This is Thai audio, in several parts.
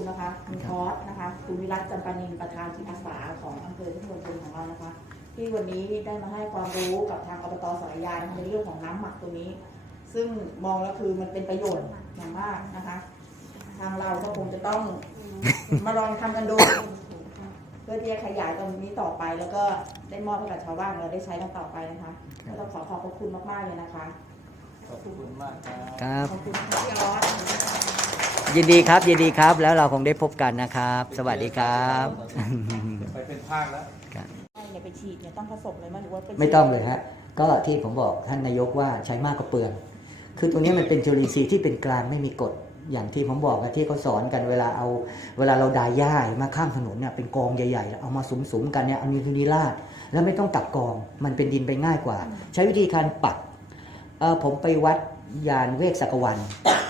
คุณนะคะคุณคอสนะคะคุณวิรัตจำปานินประธานจิตอาสาของอำเภอทุกคนของเรานะคะ ที่วันนี้ได้มาให้ความรู้กับทางอบตสารยาในเรื่องของน้ำหมักตัวนี้ ซึ่งมองแล้วคือมันเป็นประโยชน์อย่างมากนะคะ ทางเราก็คงจะต้องมาลองทำกันดูเพื่อที่จะขยายตรงนี้ต่อไป แล้วก็ได้มอบให้กับชาวบ้านเราได้ใช้กันต่อไปนะคะก็ต้องขอขอบพระคุณมากๆเลยนะคะขอบคุณมากครับครับขอบคุณพี่ออส ยินดีครับ ยินดีครับ แล้วเราคงได้พบกันนะครับ สวัสดีครับไปเป็นภาคแล้วเนี่ยไปฉีดเนี่ยต้องผสมเลยไหมหรือว่าปฉีดไม่ต้องเลยฮะก็ที่ผมบอกท่านนายกว่าใช้มากกว่าเปลืองคือตรงนี้มันเป็นจุลินทรีย์ที่เป็นกลางไม่มีกฎอย่างที่ผมบอกนะที่เขาสอนกันเวลาเอาเวลาเราดายหญ้ามาข้ามถนนเนี่ยเป็นกองใหญ่ๆเอามาสุมๆกันเนี่ยเอานิวนิราดแล้วไม่ต้องตักกองมันเป็นดินไปง่ายกว่า ใช้วิธีการปักเอ่อผมไปวัด ยานเวกสักวัน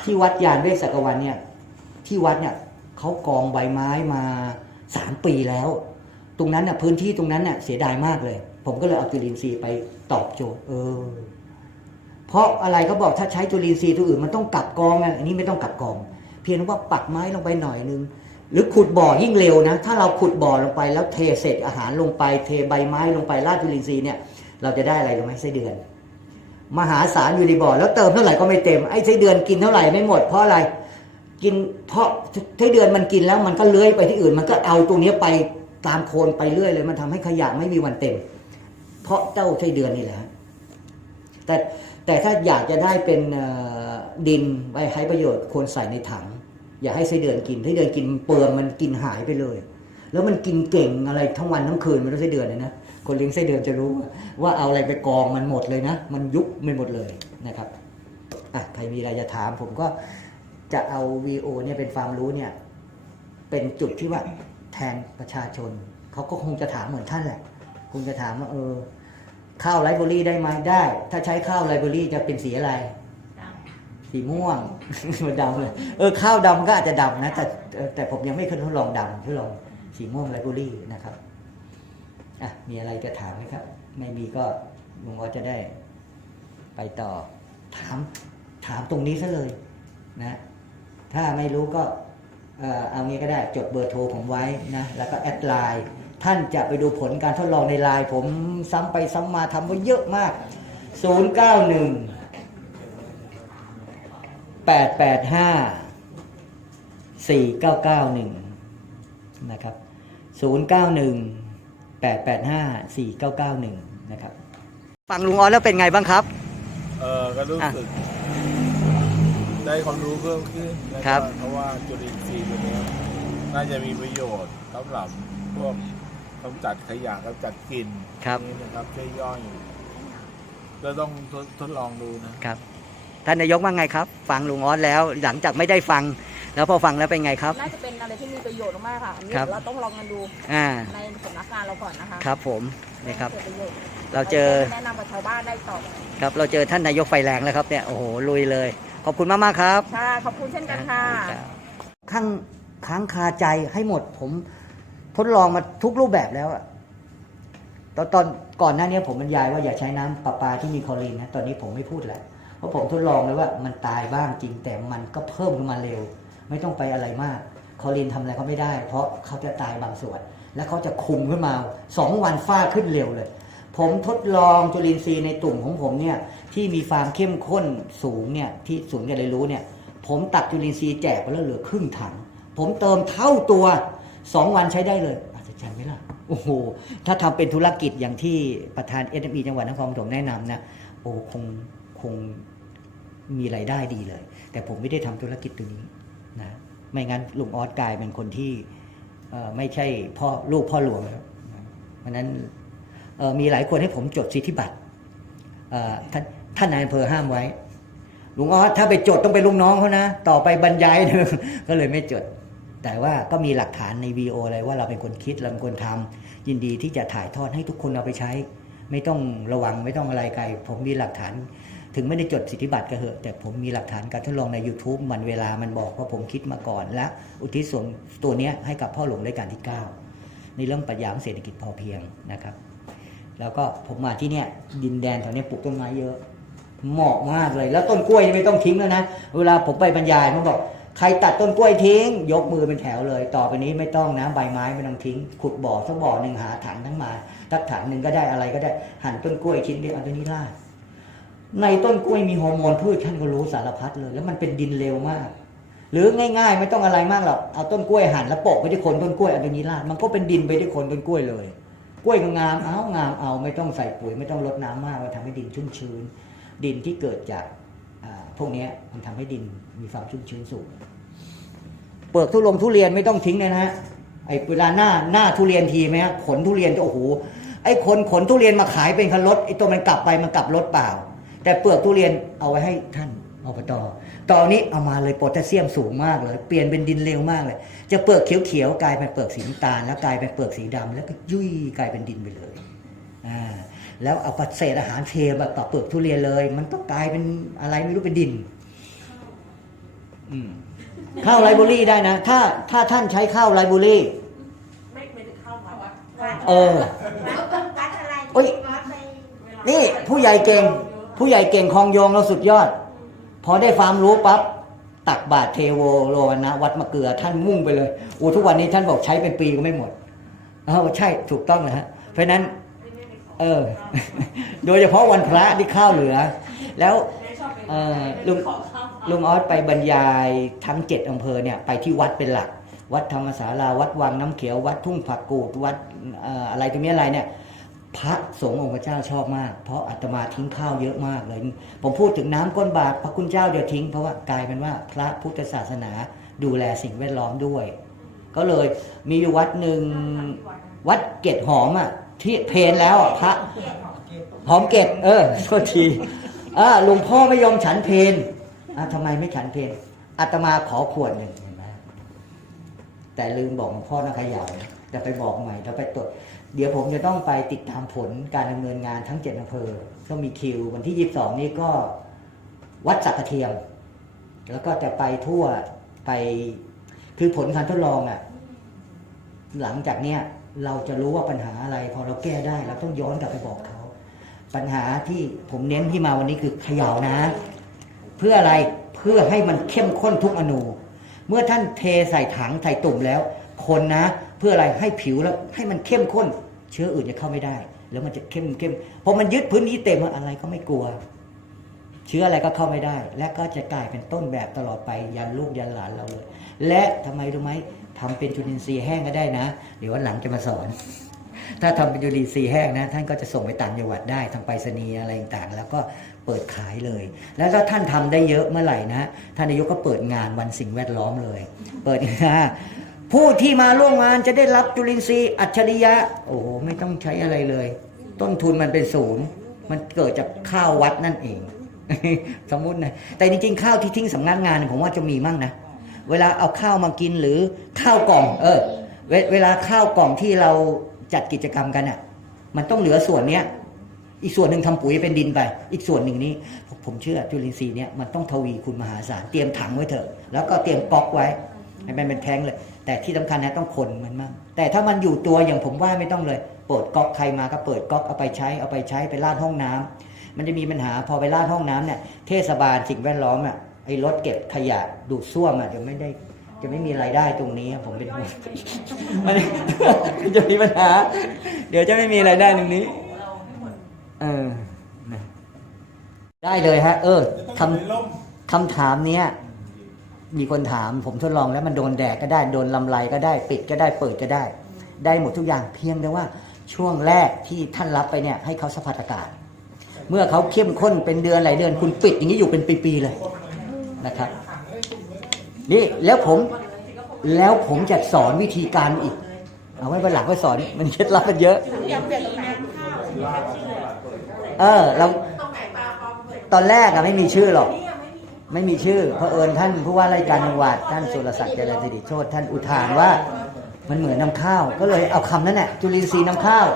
ที่วัดยานเวกสักวันเนี่ยที่วัดเนี่ยเขากองใบไม้มาสามปีแล้ว ตรงนั้นน่ะพื้นที่ตรงนั้นน่ะเสียดายมากเลย ผมก็เลยเอาจุลินทรีย์ไปตอบโจทย์ เออ เพราะอะไรเขาบอกถ้าใช้จุลินทรีย์ตัวอื่นมันต้องกลับกองอันนี้ไม่ต้องกลับกอง เพียงว่าปักไม้ลงไปหน่อยนึงหรือขุดบ่อยิ่งเร็วนะ ถ้าเราขุดบ่อลงไปแล้วเทเศษอาหารลงไป เทใบไม้ลงไปราดจุลินทรีย์เนี่ย เราจะได้อะไรรู้ไหมไส้เดือน มหาศาลอยู่ในบ่อแล้วเติมเท่าไหร่ก็ไม่เต็มไอ้ไส้เดือนกินเท่าไหร่ไม่หมดเพราะอะไร กินเพราะไส้เดือนมันกินแล้วมันก็เลื้อยไปที่อื่น มันก็เอาตรงนี้ไปตามโคนไปเรื่อยเลย มันทำให้ขยะไม่มีวันเต็ม เพราะเจ้าไส้เดือนนี่แหละแต่แต่ถ้าอยากจะได้เป็นดินไว้ให้ประโยชน์ควรใส่ในถัง อย่าให้ไส้เดือนกินไส้เดือนกินเปลืองมันกินหายไปเลย แล้วมันกินเก่งอะไรทั้งวันทั้งคืนไม่รู้ไส้เดือนเลยนะ คนเลี้ยงไส้เดือนจะรู้ว่าเอาอะไรไปกองมันหมดเลยนะ มันยุบไม่หมดเลยนะครับอะใครมีอะไรจะถาม ผมก็จะเอา VO เนี่ยเป็นความรู้เนี่ย เป็นจุดที่ว่าแทนประชาชน เขาก็คงจะถามเหมือนท่านแหละคงจะถามว่าเออข้าวไรเบอรี่ได้ไหมได้ ถ้าใช้ข้าวไรเบอรี่จะเป็นสีอะไรสีม่วงมันดำเลยเออข้าวดำก็อาจจะดำนะแต่แต่ผมยังไม่เคยทดลองดำทดลองสีม่วงไรเบอรี่นะครับ อะมีอะไรจะถามไหมครับ ไม่มีก็ลุงออจะได้ ไปต่อ ถามถามตรงนี้ซะเลยนะถ้าไม่รู้ก็เอ่อเอางี้ก็ได้จดเบอร์โทรผมไว้นะแล้วก็แอดไลน์ท่านจะไปดูผลการทดลองในไลน์ผมซ้ำไปซ้ำมาทำไว้เยอะมาก 091 885 4991 นะครับ 091 885 4991นะครับฟังลุงออสแล้วเป็นไงบ้างครับ เออก็รู้สึก ได้ความรู้เพิ่มขึ้นนะคครัรับเพราะว่าจุลินทรีย์ตัวเนี้ยน่าจะมีประโยชน์สำหรับพวกกำจัดขยะกำจัดกลิ่นครับ นี่นะครับช่วยย่อยเราต้องทดทดลองดูนะครับ ท่านนายกว่าไงครับ ฟังลุงออสแล้ว หลังจากไม่ได้ฟัง แล้วพอฟังแล้วเป็นไงครับ น่าจะเป็นอะไรที่มีประโยชน์มากๆค่ะอันนี้ครับ เราต้องลองกันดูอ่าในสำนักงานเราก่อนนะคะครับผมนี่ครับ เกิดประโยชน์เราเจอ แนะนำกับชาวบ้านได้ต่อครับเราเจอท่านนายกไฟแรงแล้วครับเนี่ยโอ้โหลุยเลย ขอบคุณมากมากๆครับค่ะขอบคุณเช่นกันค่ะ ข้างค้างคาใจให้หมดผมทดลองมาทุกรูปแบบแล้วอะตอนตอนก่อนหน้านี้ผมบรรยายว่าอย่าใช้น้ำประปาที่มีคลอรีนนะตอนนี้ผมไม่พูดแล้ว เพราะผมทดลองเลยว่ามันตายบ้างจริงแต่มันก็เพิ่มขึ้นมาเร็ว ไม่ต้องไปอะไรมากคอรีนทำอะไรเขาไม่ได้ เพราะเขาจะตายบางส่วน แล้วเขาจะคุมขึ้นมาสองวันฟ้าขึ้นเร็วเลย ผมทดลองจุลินทรีย์ในตุ่มของผมเนี่ยที่มีความเข้มข้นสูงเนี่ยที่สูงจะได้รู้เนี่ยผมตักจุลินทรีย์แจกไปแล้วเหลือครึ่งถัง ผมเติมเท่าตัวสองวันใช้ได้เลยอาจารย์ไหมล่ะโอ้โหถ้าทำเป็นธุรกิจอย่างที่ประธานเอ e จังหวัดนครปฐมแนะนำนะโอ้คงคง มีรายได้ดีเลย แต่ผมไม่ได้ทำธุรกิจตัวนี้นะไม่งั้นลุงออสกลายเป็นคนที่ไม่ใช่พ่อลูกพ่อหลวงแล้วเพราะนั้นมีหลายคนให้ผมจดสิทธิบัตรท่านท่านนายอำเภอห้ามไว้ลุงออสถ้าไปจดต้องไปลูกน้องเขานะ ต่อไปบรรยายเนี่ยก็เลยไม่จด แต่ว่าก็มีหลักฐานในวีโอเลยว่าเราเป็นคนคิดเราเป็นคนทำยินดีที่จะถ่ายทอดให้ทุกคนเอาไปใช้ ไม่ต้องระวังไม่ต้องอะไรไกล ผมมีหลักฐาน ถึงไม่ได้จดสิทธิบัตรก็เหอะ แต่ผมมีหลักฐานการทดลองใน YouTube มันเวลามันบอกว่าผมคิดมาก่อน และอุทิศส่วนตัวเนี้ยให้กับพ่อหลวงรัชกาลที่ 9 ในเรื่องปรัชญาเศรษฐกิจพอเพียงนะครับ แล้วก็ผมมาที่เนี่ยดินแดนแถวนี้ปลูกต้นไม้เยอะเหมาะมากเลย แล้วต้นกล้วยนี่ไม่ต้องทิ้งแล้วนะเวลาผมไปบรรยายผมบอกใครตัดต้นกล้วยทิ้ง ยกมือเป็นแถวเลย ต่อไปนี้ไม่ต้องนะใบไม้ไม่ต้องทิ้ง ขุดบ่อสักบ่อหนึ่งหาถังทั้งมาทักถังหนึ่งก็ได้อะไรก็ได้หั่นต้นกล้วยชิ้นเดียวเอาตัวนี้ราด ในต้นกล้วยมีฮอร์โมนพืชท่านก็รู้สารพัดเลย แล้วมันเป็นดินเร็วมาก หรือง่ายๆ ไม่ต้องอะไรมากหรอกเอาต้นกล้วยหั่นแล้วโปะไปที่คนต้นกล้วยเอาตัวนี้ราดมันก็เป็นดินไปที่คนต้นกล้วยเลย กล้วยงามเอางามเอาไม่ต้องใส่ปุ๋ยไม่ต้องรดน้ำมากมันทำให้ดินชุ่มชื้น ดินที่เกิดจากพวกนี้มันทำให้ดินมีความชุ่มชื้นสูงเปลือกทุลงทุเรียนไม่ต้องทิ้งเลยนะฮะไอ้เวลาหน้าหน้าทุเรียนทีไหมฮะขนทุเรียนจะโอ้โหไอ้คนขนทุเรียนมาขายเป็นคันรถไอ้ตัวมันกลับไปมันกลับรถเปล่า แต่เปลือกทุเรียนเอาไว้ให้ท่านอบตตอนนี้เอามาเลยโพแทสเซียมสูงมากเลย เปลี่ยนเป็นดินเร็วมากเลย จะเปลือกเขียวๆกลายเป็นเปลือกสีน้ำตาลแล้วกลายเป็นเปลือกสีดำแล้วก็ยุ่ยกลายเป็นดินไปเลยอ่าแล้วเอาปัดเศษอาหารเทมาต่อเปลือกทุเรียนเลย มันก็กลายเป็นอะไรไม่รู้เป็นดินอืมข้าวไรเบอรี่ได้นะ ถ้าถ้าท่านใช้ข้าวไรเบอรี่ไม่ไม่ได้เข้ามาวัดเออแล้วต้องกัดอะไรโอ๊ยวัดไปนี่ผู้ใหญ่เก่ง ผู้ใหญ่เก่งคลองโยงเราสุดยอด พอได้ความรู้ปั๊บตักบาตรเทโวโลวนะวัดมะเกลือท่านมุ่งไปเลยโอ้ทุกวันนี้ท่านบอกใช้เป็นปีก็ไม่หมดเออใช่ถูกต้องนะฮะเพราะนั้นเออ โดยเฉพาะวันพระที่ข้าวเหลือ แล้วลุงลุงออสไปบรรยายทั้งเจ็ดอำเภอเนี่ยไปที่วัดเป็นหลัก วัดธรรมศาลาวัดวังน้ำเขียววัดทุ่งผักกูดวัดเอ่ออะไรตรงนี้อะไรเนี่ย พระสงฆ์องค์พระเจ้าชอบมาก เพราะอาตมาทิ้งข้าวเยอะมากเลย ผมพูดถึงน้ำก้นบาตรพระคุณเจ้าเดี๋ยวทิ้งเพราะว่ากลายเป็นว่าพระพุทธศาสนาดูแลสิ่งแวดล้อมด้วย ก็เลยมีอยู่วัดหนึ่งวัดเกตหอมอะที่เพนแล้วอะพระหอมเกตเออโทษทีอ่าหลวงพ่อไม่ยอมฉันเพนอะทำไมไม่ฉันเพนอาตมาขอขวดหนึ่งเห็นไหมแต่ลืมบอกหลวงพ่อนะขยายจะไปบอกใหม่จะไปตรวจ เดี๋ยวผมจะต้องไปติดตามผลการดำเนินงานทั้งเจ็ดอำเภอ ก็มีคิววันที่22นี้ก็วัดสักกระเทียม แล้วก็จะไปทั่วไปคือผลการทดลองอะ่ะ หลังจากเนี้ยเราจะรู้ว่าปัญหาอะไร พอเราแก้ได้ เราต้องย้อนกลับไปบอกเขา ปัญหาที่ผมเน้นที่มาวันนี้คือเขย่านะ เพื่ออะไรเพื่อให้มันเข้มข้นทุกอนู เมื่อท่านเทใส่ถังใส่ตุ่มแล้ว คนนะ เพื่ออะไรให้ผิวแล้วให้มันเข้มข้น เชื้ออื่นจะเข้าไม่ได้ แล้วมันจะเข้มเข้มพอมันยึดพื้นที่เต็มอะไรก็ไม่กลัว เชื้ออะไรก็เข้าไม่ได้ และก็จะกลายเป็นต้นแบบตลอดไปยันลูกยันหลานเราเลย และทำไมรู้ไหมทำเป็นจุลินทรีย์แห้งก็ได้นะ เดี๋ยววันหลังจะมาสอน ถ้าทำเป็นจุลินทรีย์แห้งนะ ท่านก็จะส่งไปต่างจังหวัดได้ทางไปรษณีย์อะไรต่างๆ แล้วก็เปิดขายเลย แล้วถ้าท่านทำได้เยอะเมื่อไหร่นะ ท่านนายกก็เปิดงานวันสิ่งแวดล้อมเลย เปิดงาน ผู้ที่มาร่วมงานจะได้รับจุลินทรีย์อัจฉริยะ โอ้โห ไม่ต้องใช้อะไรเลย ต้นทุนมันเป็นศูนย์ มันเกิดจากข้าววัดนั่นเอง สมมุตินะ แต่จริงๆ ข้าวที่ทิ้งสำนักงานผมว่าจะมีมั่งนะ เวลาเอาข้าวมากินหรือข้าวกล่อง เออ เวเวลาข้าวกล่องที่เราจัดกิจกรรมกันอะ มันต้องเหลือส่วนเนี้ย อีกส่วนหนึ่งทำปุ๋ยเป็นดินไป อีกส่วนหนึ่งนี้ ผมเชื่อจุลินทรีย์เนี่ยมันต้องทวีคุณมหาศาล เตรียมถังไว้เถอะ แล้วก็เตรียมก๊อกไว้ ให้มันเป็นแท้งเลย แต่ที่สำคัญนะต้องคนมันมากแต่ถ้ามันอยู่ตัวอย่างผมว่าไม่ต้องเลยเปิดก๊อกใครมาก็เปิดก๊อกเอาไปใช้เอาไปใช้ไปลาดห้องน้ำมันจะมีปัญหาพอไปลาดห้องน้ำเนี่ยเทศบาลสิ่งแวดล้อมอะไอ้รถเก็บขยะดูดซ่วมอะจะไม่ได้จะไม่มีรายได้ตรงนี้ผมเป็นห่วงมันจะมีปัญหา เดี๋ยวจะไม่มีรายได้ตรงนี้เออได้เลยฮะ เออคำคำถามเนี้ย มีคนถามผมทดลองแล้วมันโดนแดดก็ได้โดนลำไรก็ได้ปิดก็ได้เปิดก็ได้ ได้หมดทุกอย่างเพียงแต่ว่าช่วงแรกที่ท่านรับไปเนี่ยให้เขาสัมผัสอากาศ เมื่อเขาเข้มข้นเป็นเดือนหลายเดือนคุณปิดอย่างนี้อยู่เป็นปีๆเลยนะครับนี่แล้วผมแล้วผมจะสอนวิธีการอีก เอาไว้วันหลังไว้สอนมันเคล็ดลับมันเยอะยังเปลี่ยนน้ำข้าวไม่ชื่ออเราตรงไหนปลาปลอเปิดตอนแรกอะไม่มีชื่อหรอก ไม่มีไม่มีชื่อเพราะเอิญท่านผู้ว่าราชการจังหวัดท่านสุรศักดิ์เจริญสิริโชตท่านอุทานว่ามันเหมือนน้ำข้าว ก็เลยเอาคำนั้นแหละจุลินทรีย์น้ำข้าว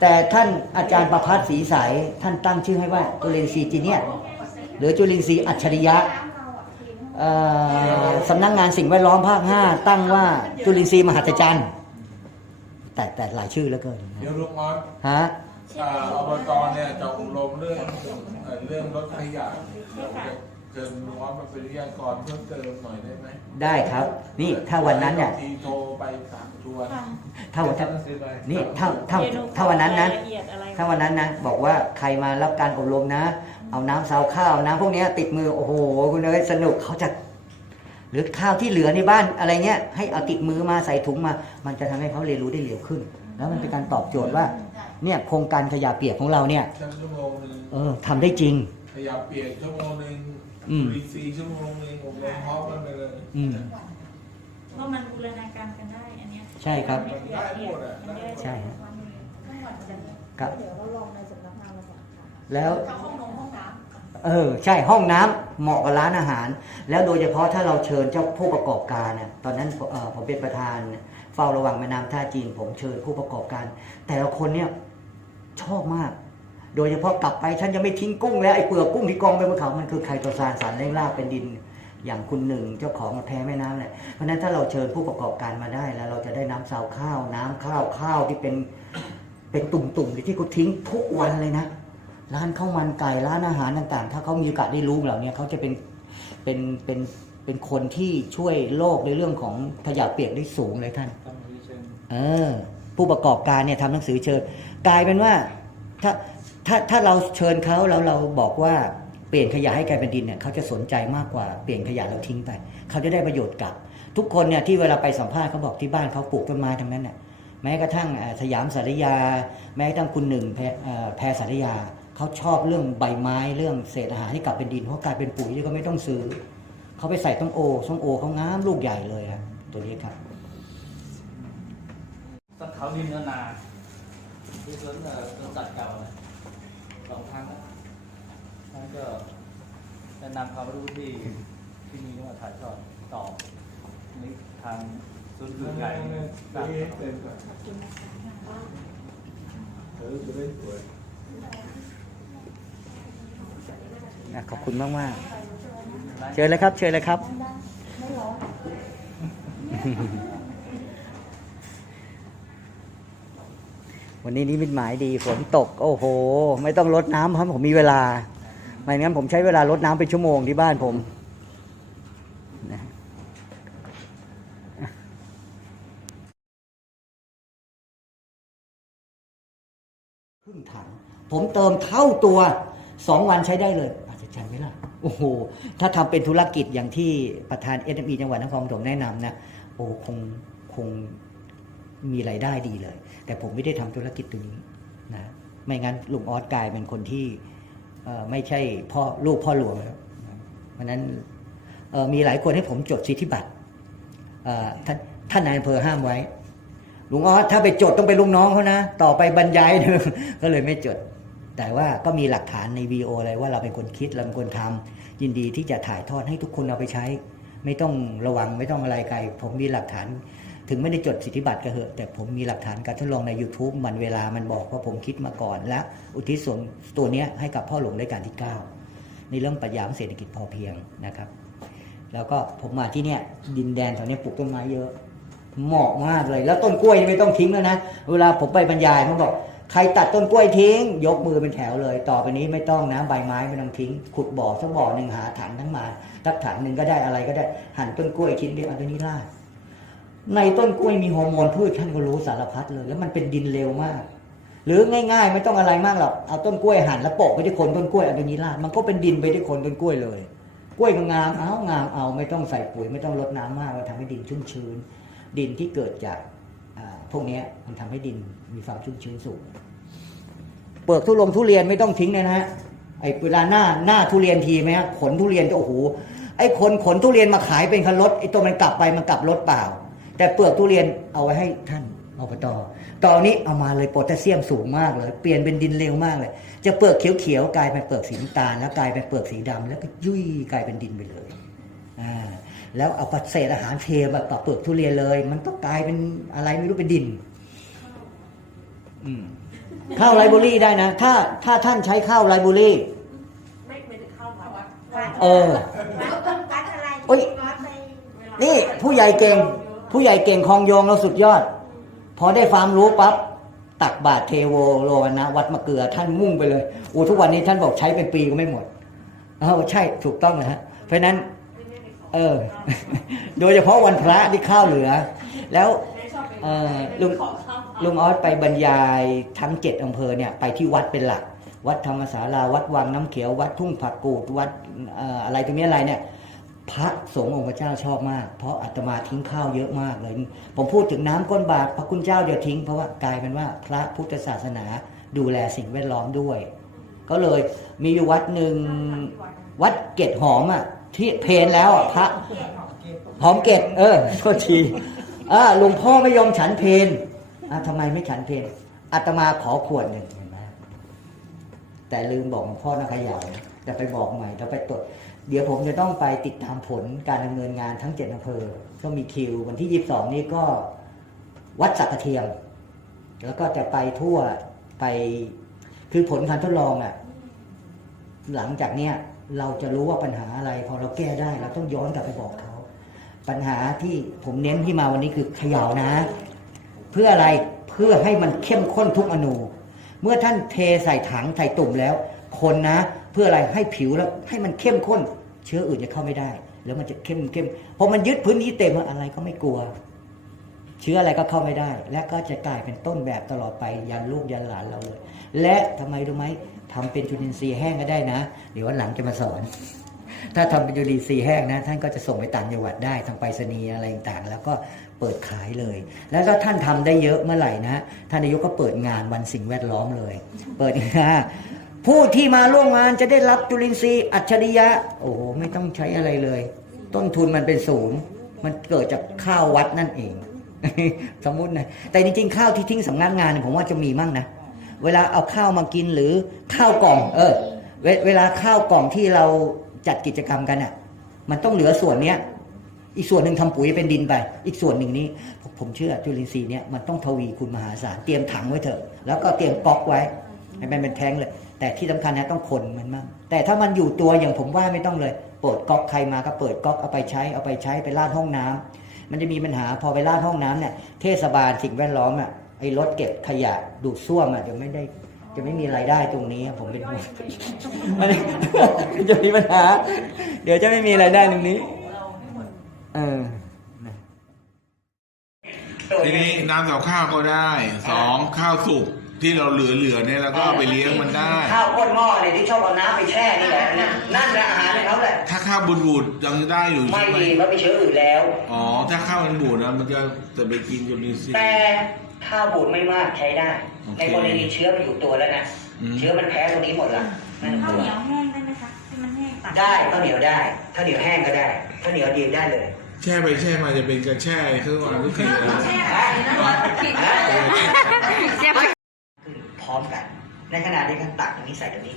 แต่ท่านอาจารย์ประพัฒน์ศรีใสท่านตั้งชื่อให้ว่าจุลินทรีย์จีเนียสหรือจุลินทรีย์อัจฉริยะเอ่อสำนักงานสิ่งแวดล้อมภาค 5 ตั้งว่าจุลินทรีย์มหัศจรรย์แต่แต่หลายชื่อเหลือเกินเดี๋ยวลุงออสฮะอ่าอบตเนี่ยจะอบรมเรื่องเอ่อเรื่องรถขยะ เดี๋ยวจะจะชิญลุงออสมาเป็นวิทยากรเพิ่มเติมหน่อยได้ไหมได้ครับ นี่ถ้าวันนั้นเนี่ยทีโทรไปถามชวนถ้าวันหนังสือไปนี่ถ้าถ้าถ้าวันนั้นนะถ้าวันนั้นนะ บอกว่าใครมารับการอบรมนะ เอาน้ำซาวข้าวน้ำพวกเนี้ยติดมือโอ้โหคุณเอ้ยสนุกเขาจะหรือข้าวที่เหลือในบ้านอะไรเงี้ยให้เอาติดมือมาใส่ถุงมา มันจะทำให้เขาเรียนรู้ได้เร็วขึ้น แล้วมันเป็นการตอบโจทย์ว่าเนี่ยโครงการขยะเปียกของเราเนี่ยชั่วโมงหนึ่งเออทำได้จริง ขยับเปลี่ยนชั่วโมงหนึ่ง อืมรีซีชั่วโมงหนึ่งอบรมพร้อมกันไปเลย อืมเพราะมันบูรณาการกันได้อันเนี้ยใช่ครับ มันไม่เปลี่ยนเปลี่ยนมันไม่ได้ใช่ฮะครับ เดี๋ยวเราลองในสำนักงานมาก่อนค่ะแล้วเข้าห้องนงห้องน้เออใช่ห้องน้ำเหมาะกับร้านอาหาร แล้วโดยเฉพาะถ้าเราเชิญเจ้าผู้ประกอบการเนี่ยตอนนั้นเอ่อผมเป็นประธานเฝ้าระวังแม่น้ำท่าจีน ผมเชิญผู้ประกอบการ แต่ละคนเนี่ยชอบมาก โดยเฉพาะกลับไปฉันจะไม่ทิ้งกุ้งแล้วไอ้เปลือกกุ้งที่กองไปบนเขามันคือไคโตซานสารเร่งรากเป็นดิน อย่างคุณหนึ่งเจ้าของแพแม่น้ำเนี่ยเพราะฉะนั้นถ้าเราเชิญผู้ประกอบการมาได้แล้วเราจะได้น้ำซาวข้าว น้ำข้าวข้าวที่เป็นเป็นตุ่มๆที่เขาทิ้งทุกวันเลยนะร้านข้าวมันไก่ร้านอาหารต่างๆ ถ้าเขามีโอกาสได้รู้เหล่านี้เขาจะเป็นเป็นเป็นเป็นคนที่ช่วยโลกในเรื่องของขยะเปียกได้สูงเลยท่านเออผู้ประกอบการเนี่ยทำหนังสือเชิญกลายเป็นว่า ถ้าถ้าถ้าเราเชิญเขาแล้วเราบอกว่าเปลี่ยนขยะให้กลายเป็นดินเนี่ยเขาจะสนใจมากกว่าเปลี่ยนขยะเราทิ้งไป เขาจะได้ประโยชน์กลับ ทุกคนเนี่ยที่เวลาไปสัมภาษณ์เขาบอกที่บ้านเขาปลูกต้นไม้ทั้งนั้นน่ะแม้กระทั่งสยามสารยา แม้กระทั่งคุณหนึ่งแพรเอ่อแพสารยาเขาชอบเรื่องใบไม้เรื่องเศษอาหารที่กลับเป็นดินเพราะกลายเป็นปุ๋ยที่เขาไม่ต้องซื้อเขาไปใส่ต้นโอส้มโอเขางามลูกใหญ่เลยครับตัวนี้ครับต้นเขาดินเนื้อนา ที่สวนเอ่อสวนสัตว์เก่านะสองครั้งแล้วนั่นก็จะนำความรู้ที่ที่มีมาถ่ายทอดต่อนี่ทางศูนย์ฝึกใหญ่สร้างเออจะได้สวยอะขอบคุณมากมากๆเชิญเลยครับ เชิญเลยครับ วันนี้นิมิตหมายดีฝนตก โอ้โห ไม่ต้องรดน้ำเพราะผมมีเวลาไม่งั้นผมใช้เวลารดน้ำเป็นชั่วโมงที่บ้านผมนะครึ่งถัง ผมเติมเท่าตัวสองวันใช้ได้เลย อาจจะใช้ไหมล่ะ โอ้โห ถ้าทำเป็นธุรกิจอย่างที่ประธาน SME จังหวัดนครปฐมแนะนำนะ โอ้คงคงมีรายได้ดีเลย แต่ผมไม่ได้ทำธุรกิจตัวนี้นะไม่งั้นลุงออสกลายเป็นคนที่ไม่ใช่พ่อลูกพ่อหลวงแล้วนะเพราะนั้นมีหลายคนให้ผมจดสิทธิบัตรท่านท่านนายอำเภอห้ามไว้ลุงออสถ้าไปจดต้องเป็นลูกน้องเขานะ ต่อไปบรรยายก็เลยไม่จด แต่ว่าก็มีหลักฐานในวีโอเลยว่าเราเป็นคนคิดเราเป็นคนทำยินดีที่จะถ่ายทอดให้ทุกคนเอาไปใช้ ไม่ต้องระวังไม่ต้องอะไรไกล ผมมีหลักฐาน ถึงไม่ได้จดสิทธิบัตรก็เหอะ แต่ผมมีหลักฐานการทดลองใน YouTube มันเวลามันบอกว่าผมคิดมาก่อน และอุทิศส่วนตัวเนี้ยให้กับพ่อหลวงรัชกาลที่ 9 ในเรื่องปรัชญาเศรษฐกิจพอเพียงนะครับ แล้วก็ผมมาที่เนี่ยดินแดนแถวนี้ปลูกต้นไม้เยอะเหมาะมากเลย แล้วต้นกล้วยไม่ต้องทิ้งแล้วนะเวลาผมไปบรรยายผมบอกใครตัดต้นกล้วยทิ้ง ยกมือเป็นแถวเลย ต่อไปนี้ไม่ต้องนะใบไม้ไม่ต้องทิ้ง ขุดบ่อสักบ่อหนึ่งหาถังทั้งมาทักถังหนึ่งก็ได้อะไรก็ได้หั่นต้นกล้วยชิ้นเดียวอาตัวนี้ราด ในต้นกล้วยมีฮอร์โมนพืชท่านก็รู้สารพัดเลย แล้วมันเป็นดินเร็วมาก หรือง่าย ๆ ไม่ต้องอะไรมากหรอกเอาต้นกล้วยหั่นแล้วโปะไปที่คนต้นกล้วยเอาตัวนี้ราดมันก็เป็นดินไปที่คนต้นกล้วยเลย กล้วยงามเอางามเอาไม่ต้องใส่ปุ๋ยไม่ต้องรดน้ำมากมันทำให้ดินชุ่มชื้น ดินที่เกิดจากพวกนี้มันทำให้ดินมีความชุ่มชื้นสูงเปลือกทุลงทุเรียนไม่ต้องทิ้งเลยนะฮะไอ้เวลาหน้าหน้าทุเรียนทีไหมฮะขนทุเรียนโอ้โหไอ้คนขนทุเรียนมาขายเป็นคันรถไอ้ตัวมันกลับไปมันกลับรถเปล่า แต่เปลือกทุเรียนเอาไว้ให้ท่านอบตตอนนี้เอามาเลยโพแทสเซียมสูงมากเลย เปลี่ยนเป็นดินเร็วมากเลย จะเปลือกเขียวๆกลายเป็นเปลือกสีน้ำตาลแล้วกลายเป็นเปลือกสีดำแล้วก็ยุ่ยกลายเป็นดินไปเลยอ่าแล้วเอาเศษอาหารเทมาต่อเปลือกทุเรียนเลย มันก็กลายเป็นอะไรไม่รู้เป็นดินอืมข้าวไรเบอรี่ได้นะ ถ้าถ้าท่านใช้ข้าวไรเบอรี่ำไม่ไม่ได้เข้ามาวัดเออแล้วต้นกัดอะไรเอ้ยวัดในเวลานี่ผู้ใหญ่เก่ง ผู้ใหญ่เก่งคลองโยงเราสุดยอด พอได้ความรู้ปั๊บตักบาตรเทโวโลนะวัดมะเกลือท่านมุ่งไปเลยโอ้ทุกวันนี้ท่านบอกใช้เป็นปีก็ไม่หมดเออใช่ถูกต้องนะฮะเพราะนั้น เออ โดยเฉพาะวันพระที่ข้าวเหลือ แล้วลุงลุงออสไปบรรยายทั้งเจ็ดอำเภอเนี่ยไปที่วัดเป็นหลัก วัดธรรมศาลาวัดวังน้ำเขียววัดทุ่งผักกูดวัดเอ่ออะไรตรงนี้อะไรเนี่ย พระสงฆ์องค์พระเจ้าชอบมาก เพราะอาตมาทิ้งข้าวเยอะมากเลย ผมพูดถึงน้ำก้นบาตรพระคุณเจ้าเดียวทิ้งเพราะว่ากลายเป็นว่าพระพุทธศาสนาดูแลสิ่งแวดล้อมด้วย ก็เลยมีอยู่วัดหนึ่งวัดเกตหอมอะที่เพนแล้วอะพระหอมเกตเออโทษทีอ่าหลวงพ่อไม่ยอมฉันเพนอะทำไมไม่ฉันเพนอาตมาขอขวดหนึ่งเห็นไหมแต่ลืมบอกหลวงพ่อนะขยายแต่ไปบอกใหม่ถ้าไปตรวจ เดี๋ยวผมจะต้องไปติดตามผลการดำเนินงานทั้งเจ็ดอำเภอ ก็มีคิววันที่ยี่สิบสองนี้ก็วัดสักกระเทียม แล้วก็จะไปทั่วไปคือผลการทดลองอะ หลังจากเนี้ยเราจะรู้ว่าปัญหาอะไร พอเราแก้ได้เราต้องย้อนกลับไปบอกเขา ปัญหาที่ผมเน้นที่มาวันนี้คือเขย่านะ เพื่ออะไรเพื่อให้มันเข้มข้นทุกอนู เมื่อท่านเทใส่ถังใส่ตุ่มแล้ว คนนะ เพื่ออะไรให้ผิวแล้วให้มันเข้มข้น เชื้ออื่นจะเข้าไม่ได้ แล้วมันจะเข้มเข้มพอมันยึดพื้นที่เต็มอะไรก็ไม่กลัว เชื้ออะไรก็เข้าไม่ได้ และก็จะกลายเป็นต้นแบบตลอดไปยันลูกยันหลานเราเลย และทำไมรู้ไหมทำเป็นจุลินทรีย์แห้งก็ได้นะ เดี๋ยววันหลังจะมาสอน ถ้าทำเป็นจุลินทรีย์แห้งนะ ท่านก็จะส่งไปต่างจังหวัดได้ทางไปรษณีย์อะไรต่างๆ แล้วก็เปิดขายเลย แล้วถ้าท่านทำได้เยอะเมื่อไหร่นะ ท่านนายกก็เปิดงานวันสิ่งแวดล้อมเลย เปิดงาน ผู้ที่มาร่วมงานจะได้รับจุลินทรีย์อัจฉริยะ โอ้โหไม่ต้องใช้อะไรเลย ต้นทุนมันเป็นศูนย์มันเกิดจากข้าววัดนั่นเอง สมมุตินะแต่จริงๆข้าวที่ทิ้งสำนักงานผมว่าจะมีมั่งนะเวลาเอาข้าวมากินหรือข้าวกล่อง เออเวเวลาข้าวกล่องที่เราจัดกิจกรรมกันอะ มันต้องเหลือส่วนเนี้ยอีกส่วนหนึ่งทำปุ๋ยเป็นดินไป อีกส่วนหนึ่งนี้ ผมเชื่อจุลินทรีย์เนี่ยมันต้องทวีคุณมหาศาลเตรียมถังไว้เถอะ แล้วก็เตรียมก๊อกไว้ให้มันเป็นแท้งเลย แต่ที่สำคัญนะต้องคนมันมั่งแต่ถ้ามันอยู่ตัวอย่างผมว่าไม่ต้องเลยเปิดก๊อกใครมาก็เปิดก๊อกเอาไปใช้เอาไปใช้ไปลาดห้องน้ำมันจะมีปัญหาพอไปลาดห้องน้ำเนี่ยเทศบาลสิ่งแวดล้อมอะไอ้รถเก็บขยะดูดซ่วมอะจะไม่ได้จะไม่มีรายได้ตรงนี้ผมเป็นห่วงมันจะมีปัญหา เดี๋ยวจะไม่มีรายได้ตรงนี้เออทีนี้น้ำกับข้าวก็ได้สองข้าวสุก ที่เราเหลือๆเนี่ยเราก็เอาไปเลี้ยงมันได้ ข้าวก้นหม้อเนี่ยที่ชอบเอาน้ำไปแช่นี่แหละนั่นนั่นแหละอาหารของเขาแหละ ถ้าข้าวบูดๆยังได้อยู่ไม่ใช่ไหมดีมันเป็นเชื้ออื่นแล้ว อ๋อ ถ้าข้าวมันบูดนะมันจะจะไปกินจุลินทรีย์แต่ข้าวบูดไม่มากใช้ได้ โอเคในกรณีเชื้อมันอยู่ตัวแล้วนะอืม เชื้อมันแพ้ตรงนี้หมดละไม่ต้องข้าวกลัวเหนียวแห้งได้ไหมคะให้มันแห้งตักได้ข้าวเหนียวได้ข้าวเหนียวแห้งก็ได้ข้าวเหนียวดีได้เลยแช่ไปแช่มาจะเป็นกระแช่เครื่องวางทุกทีนะขึ้นพร้อ มกัน ในขณะเดียวกันตักตรงนี้ใส่ตรงนี้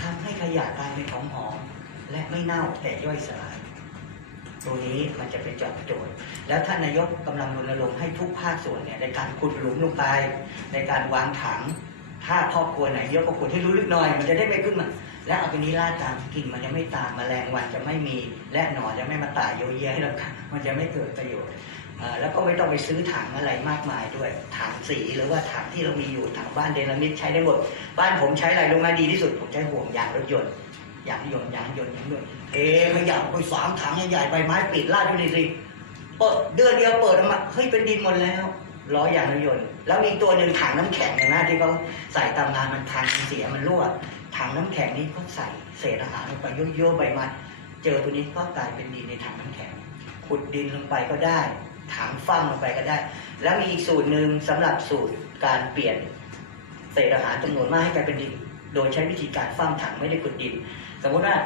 ทำให้ขยะกลายเป็นของหอมและไม่เน่าแต่ย่อยสลายตัวนี้มันจะเป็นจอบโจทย์ แล้วท่านนายกกำลังรณรงค์ให้ทุกภาคส่วนเนี่ยในการขุดหลุมลงไป ในการวางถัง ถ้าครอบครัวไหนเยอะก็ขุดให้รู้ลึกหน่อย มันจะได้ไม่ขึ้นมา และเอาไปนี้ลาดตามกลิ่นมันจะไม่ตามแมลงวันจะไม่มีและหนอนจะไม่มาตายเยอะแยให้เรามันจะไม่เกิดประโยชน์ แล้วก็ไม่ต้องไปซื้อถังอะไรมากมายด้วยถังสีหรือว่าถังที่เรามีอยู่ถังบ้านเดลมิดใช้ได้หมดบ้านผมใช้อะไรลงมาดีที่สุดผมใช้ห่วงยางรถยนต์ยางยนต์ยางยนต์ยางยนต์เอ๊ะไม่อยากไปสามถังใหญ่ใบไม้ปิดลาดดูดิสิเปิดเดือนเดียวเปิดออกมาเฮ้ยเป็นดินหมดแล้วล้อยางรถยนต์แล้วมีตัวหนึ่งถังน้ำแข็งเห็นไหมที่เขาใส่ตามงานมันพังมันเสียมันรั่วถังน้ำแข็งนี้เขาใส่เศษอาหารลงไปโยๆใบไม้เจอตัวนี้ก็กลายเป็นดินในถังน้ำแข็งขุดดินลงไปก็ได้ ถังฟั่งลงไปก็ได้ แล้วมีอีกสูตรหนึ่งสำหรับสูตรการเปลี่ยนเศษอาหารจำนวนมากให้กลายเป็นดิน โดยใช้วิธีการฟั่งถังไม่ได้ขุดดิน สมมติว่า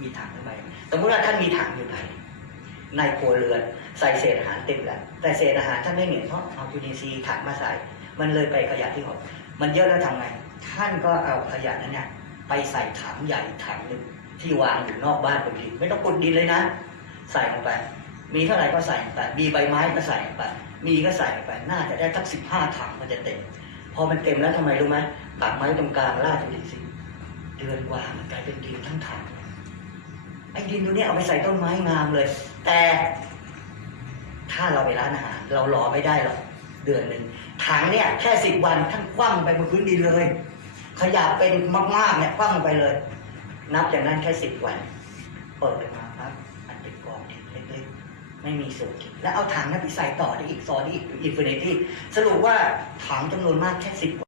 มีถังหรือไม่สมมติว่าท่านมีถังอยู่ภายในครัวเรือนใส่เศษอาหารเต็มแล้วแต่เศษอาหารท่านไม่เหม็นเพราะเอาจุลินทรีย์ถังมาใส่ มันเลยไปขยะที่หอมันเยอะแล้วทำไง ท่านก็เอาขยะนั้นเนี่ยไปใส่ถังใหญ่ถังหนึ่งที่วางอยู่นอกบ้านบนดินไม่ต้องขุดดินเลยนะ ใส่ลงไป มีเท่าไหร่ก็ใส่ไป มีใบไม้ก็ใส่ไป มีก็ใส่ไป น่าจะได้สักสิบห้าถังมันจะเต็ม พอมันเต็มแล้วทำไมรู้ไหมปักไม้ตรงกลางลาดจุลินทรีเดือนกว่ามันกลายเป็นดินทั้งถังไอ้ดินตัวเนี้ยเอาไปใส่ต้นไม้งามเลย แต่ถ้าเราไปร้านอาหารเรารอไม่ได้หรอกเดือนหนึ่งถังเนี่ยแค่สิบวันท่านคว่ำไปบนพื้นดินเลย ขยะเป็นมากๆเนี่ยคว่ำลงไปเลย นับจากนั้นแค่สิบวัน เปิดออกมา ไม่มีสูตรแล้วเอาถังนั้นไปใส่ต่อได้อีกซอได้อีกอินฟินิตี้สรุปว่าถังจำนวนมากแค่สิบ